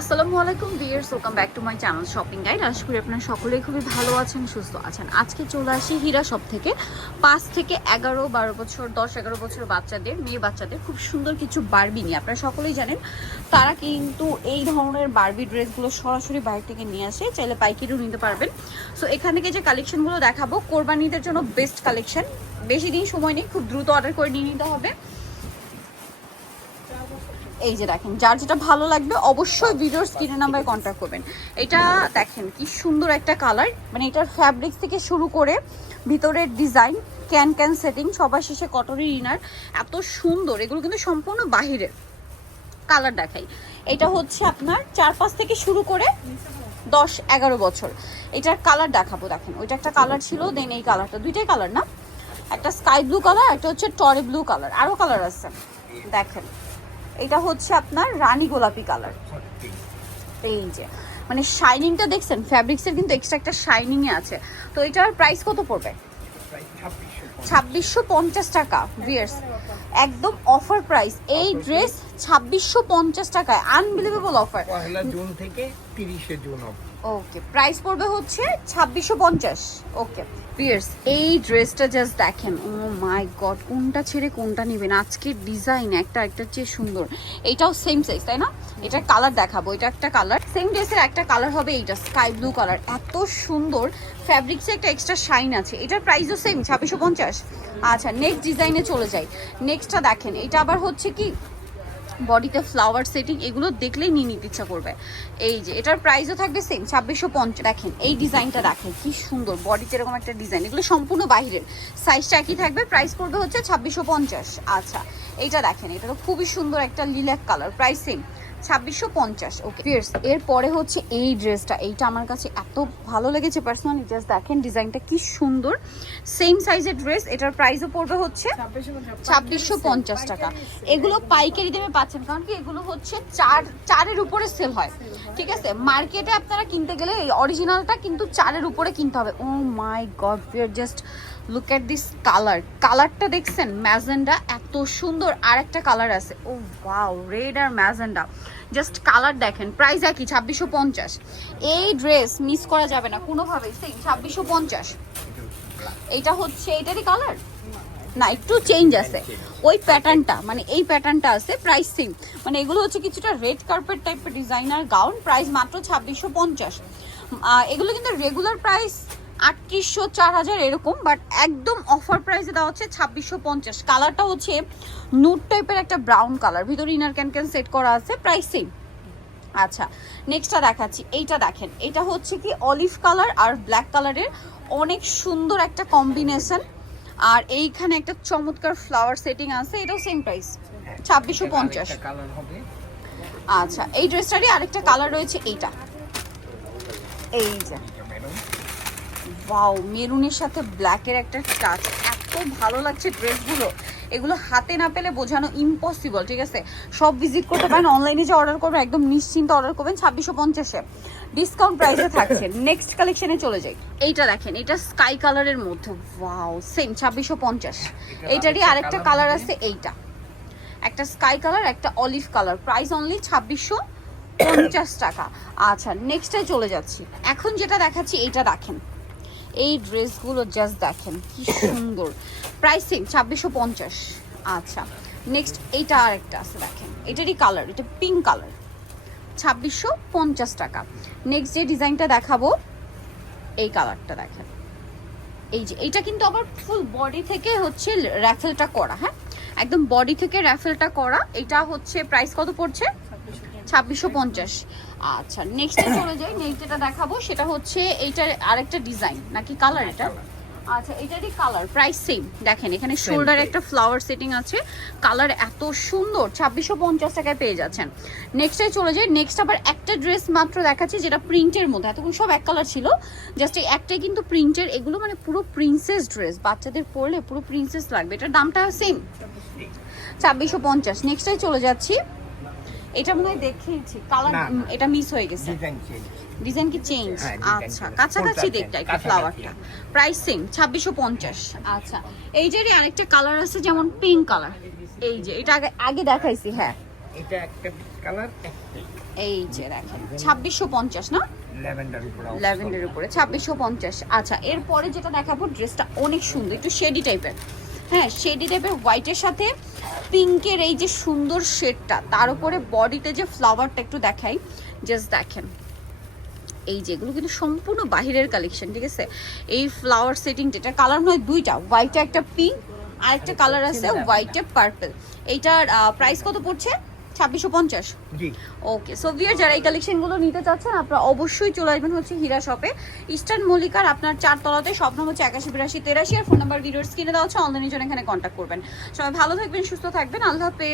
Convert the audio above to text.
আসসালামু আলাইকুম viewers, welcome back to my channel shopping guide. আশা করি আপনারা সকলেই খুবই ভালো আছেন, সুস্থ আছেন। আজকে চলে আসি হীরা শপ থেকে 5 থেকে 11-12 বছর 10-11 বছর বাচ্চাদের, মেয়ে বাচ্চাদের খুব সুন্দর কিছু বারবি নিয়ে। আপনারা সকলেই জানেন তারা কিন্তু এই ধরনের বারবি ড্রেসগুলো সরাসরি বাইরে থেকে নিয়ে আসে, চাইলে পাইকারিও নিতে পারবেন। সো এখান থেকে যে কালেকশনগুলো দেখাবো কোরবানিদের জন্য বেস্ট কালেকশন। বেশি দিন সময় নেই, খুব দ্রুত অর্ডার করে নিয়ে নিতে হবে। এই যে দেখেন, যার যেটা ভালো লাগবে অবশ্যই ভিডিওর স্ক্রিনের নাম্বারে কন্ট্যাক্ট করবেন। এটা দেখেন কি সুন্দর একটা কালার, মানে এটার ফ্যাব্রিক্স থেকে শুরু করে ভিতরের ডিজাইন, ক্যান সেটিং, সবার শেষে কটনের ইনার, এত সুন্দর। এগুলো কিন্তু সম্পূর্ণ বাহিরের। কালার দেখাই, এটা হচ্ছে আপনার 4-5 থেকে শুরু করে 10-11 বছর। এটার কালার দেখাবো। দেখেন ওইটা একটা কালার ছিল, দেন এই কালারটা, দুইটাই কালার না, একটা স্কাই ব্লু কালার, একটা হচ্ছে টরে ব্লু কালার, আরও কালার আছে। দেখেন এটা হচ্ছে আপনার রানী গোলাপি কালার। এই যে মানে শাইনিংটা দেখছেন, ফ্যাব্রিক্সের কিন্তু এক্সট্রা একটা শাইনিং আছে। তো এটার প্রাইস কত পড়বে? 2650 টাকা ভিউয়ার্স, একদম অফার প্রাইস। এই ড্রেস 2650 টাকায়, আনবিলিভেবল অফার। পহেলা জুন থেকে 30 জুন অবধি। ওকে, প্রাইস পড়বে হচ্ছে 2650। ওকে ভিউয়ার্স, এই ড্রেসটা জাস্ট দেখেন, ও মাই গড, কোনটা ছেড়ে কোনটা নেবেন। আজকের ডিজাইন একটা চেয়ে সুন্দর। এইটাও সেম সাইজ, তাই না? এটার কালার দেখাবো। এটা একটা কালার, সেম ড্রেসের একটা কালার হবে এইটা, স্কাই ব্লু কালার, এত সুন্দর। ফ্যাব্রিক্সে একটা এক্সট্রা শাইন আছে। এটার প্রাইসও সেম 2650। আচ্ছা, নেক্সট ডিজাইনে চলে যাই। নেক্সটটা দেখেন, এটা আবার হচ্ছে কি বডিতে ফ্লাওয়ার সেটিং, এগুলো দেখলেই নিয়ে নিতে ইচ্ছা করবে। এই যে এটার প্রাইসও থাকবে সেম 2650। দেখেন এই ডিজাইনটা, দেখেন কি সুন্দর, বডিতে এরকম একটা ডিজাইন, এগুলো সম্পূর্ণ বাহিরের। সাইজটা একই থাকবে, প্রাইস পড়বে হচ্ছে 2650। আচ্ছা, এইটা দেখেন, এটা তো খুবই সুন্দর একটা লিলাক কালার, প্রাইস সেম 2650। ওকে ফিয়ার্স, এরপরে হচ্ছে এই ড্রেসটা, এইটা আমার কাছে এত ভালো লেগেছে পার্সোনালি। জাস্ট দেখেন ডিজাইনটা কি সুন্দর, সেম সাইজের ড্রেস। এটার প্রাইসও পড়বে হচ্ছে 2650 টাকা। এগুলো পাইকারি দামে পাচ্ছেন, কারণ কি এগুলো হচ্ছে চারের উপরে সেল হয়, ঠিক আছে? মার্কেটে আপনারা কিনতে গেলে এই অরিজিনালটা কিন্তু 4-এর উপরে কিনতে হবে। Oh my god viewer, just look at this colour. কালারটা দেখছেন, ম্যাজেন্ডা, এত সুন্দর। আর একটা কালার আছে, ও ওয়াও, রেড আর ম্যাজেন্ডা, জাস্ট কালার দেখেন। প্রাইস একই 2650। এই ড্রেস মিস করা যাবে না কোনোভাবেই, সেই 2650। এইটা হচ্ছে এটারই কালার না, একটু চেঞ্জ আছে ওই প্যাটার্নটা, মানে এই প্যাটার্নটা আছে, প্রাইস সেম। মানে এগুলো হচ্ছে কিছুটা রেড কার্পেট টাইপের ডিজাইনার গাউন, প্রাইস মাত্র 2650। এগুলো কিন্তু রেগুলার প্রাইস 3800, 4000 এরকম, বাট একদম অফার প্রাইসে দেওয়া হচ্ছে 2650। কালারটা হচ্ছে নুড টাইপের একটা ব্রাউন কালার, ভিতরে ইনার ক্যান সেট করা আছে, প্রাইস সেম। আচ্ছা, নেক্সটটা দেখাচ্ছি। এইটা দেখেন, এটা হচ্ছে কি অলিভ কালার আর ব্ল্যাক কালারের অনেক সুন্দর একটা কম্বিনেশন। আর এইখানে একটা চমৎকার ফ্লাওয়ার সেটিং আছে, এটাও সেম প্রাইস 2650। আচ্ছা, এই ড্রেসটারই আরেকটা কালার রয়েছে, এইটা, এই যে ওয়াও, মেরুনের সাথে ব্ল্যাকের একটা টাচ, এত ভালো লাগছে ড্রেসগুলো। এগুলো হাতে না পেলে বোঝানো ইম্পসিবল, ঠিক আছে? সব ভিজিট করতে পারেন, অনলাইনে যে অর্ডার করবেন একদম নিশ্চিন্তে অর্ডার করবেন। 2650-এ ডিসকাউন্ট প্রাইসে থাকছে। নেক্সট কালেকশনে চলে যাই। এইটা দেখেন, এটা স্কাই কালারের মধ্যে, ওয়াও, সেম 2650। এইটারই আরেকটা কালার আছে, এইটা একটা স্কাই কালার, একটা অলিভ কালার, প্রাইস অনলি 2650 টাকা। আচ্ছা, নেক্সটে চলে যাচ্ছি। এখন যেটা দেখাচ্ছি এইটা দেখেন, এই ড্রেসগুলো জাস্ট দেখেন কি সুন্দর, প্রাইসিং 2650। আচ্ছা, নেক্সট এইটা আরেকটা আছে, দেখেন এটারই কালার, এটা পিঙ্ক কালার, 2650 টাকা। নেক্সট যে ডিজাইনটা দেখাবো, এই কালারটা দেখেন, এই যে এইটা কিন্তু আবার ফুল বডি থেকে হচ্ছে র্যাফেলটা করা, হ্যাঁ একদম বডি থেকে র্যাফেলটা করা। এটা হচ্ছে প্রাইস কত পড়ছে? 2650। আচ্ছা, নেক্সটে চলে যাই। নেক্সট যেটা দেখাবো সেটা হচ্ছে এইটার আরেকটা ডিজাইন, নাকি কালার এটা? আচ্ছা, এটারই কালার, প্রাইস সেম। দেখেন এখানে শোল্ডারে একটা ফ্লাওয়ার সেটিং আছে, কালার এত সুন্দর, 2650 টাকায় পেয়ে যাচ্ছেন। নেক্সটে চলে যাই। নেক্সট আবার একটা ড্রেস মাত্র দেখাচ্ছি যেটা প্রিন্টের মধ্যে, এতক্ষণ সব এক কালার ছিল, জাস্ট এই একটাই কিন্তু প্রিন্টের। এগুলো মানে পুরো প্রিন্সেস ড্রেস, বাচ্চাদের পরলে পুরো প্রিন্সেস লাগবে। এটার দামটা সেম 2650। নেক্সটে চলে যাচ্ছি। এটা মনে হয় দেখেইছি কালার, এটা মিস হয়ে গেছে, ডিজাইন কি চেঞ্জ? আচ্ছা, কাছাকাছি দেখতে একটু ফ্লাওয়ারটা, প্রাইস সেম 2650। আচ্ছা, এই যে আরেকটা কালার আছে যেমন পিঙ্ক কালার, এই যে এটা আগে দেখাইছি, হ্যাঁ এটা একটা কালার একটাই, এই যে দেখেন 2650 না, ল্যাভেন্ডার উপরে ল্যাভেন্ডারের উপরে 2650। আচ্ছা, এরপরে যেটা দেখাবো ড্রেসটা অনেক সুন্দর, একটু শেডি টাইপের। হ্যাঁ, শেডি টাইপের হোয়াইটের সাথে পিঙ্কের এই যে সুন্দর শেডটা, তার উপরে বডিতে যে ফ্লাওয়ারটা একটু দেখাই, জাস্ট দেখেন। এই যেগুলো কিন্তু সম্পূর্ণ বাহিরের কালেকশন, ঠিক আছে। এই ফ্লাওয়ার সেটিং, যেটা কালার নয় দুইটা, হোয়াইটে একটা পিঙ্ক, আরেকটা কালার আছে হোয়াইটে পার্পল। এইটার প্রাইস কত পড়ছে? 2650। জি। ওকে, সো ভিউয়ার যারা এই কালেকশনগুলো নিতে চাচ্ছেন আপনারা অবশ্যই চলে আসবেন হচ্ছে হীরা শপে, ইস্টার্ন মল্লিকার আপনার 4 তলাতে। শপ নম্বর হচ্ছে 818283, আর ফোন নাম্বার ভিডিওর স্ক্রিনে দেওয়া হচ্ছে, অনলাইনের জন্য এখানে কন্ট্যাক্ট করবেন। সবাই ভালো থাকবেন, সুস্থ থাকবেন, আল্লাহ হাফেজ।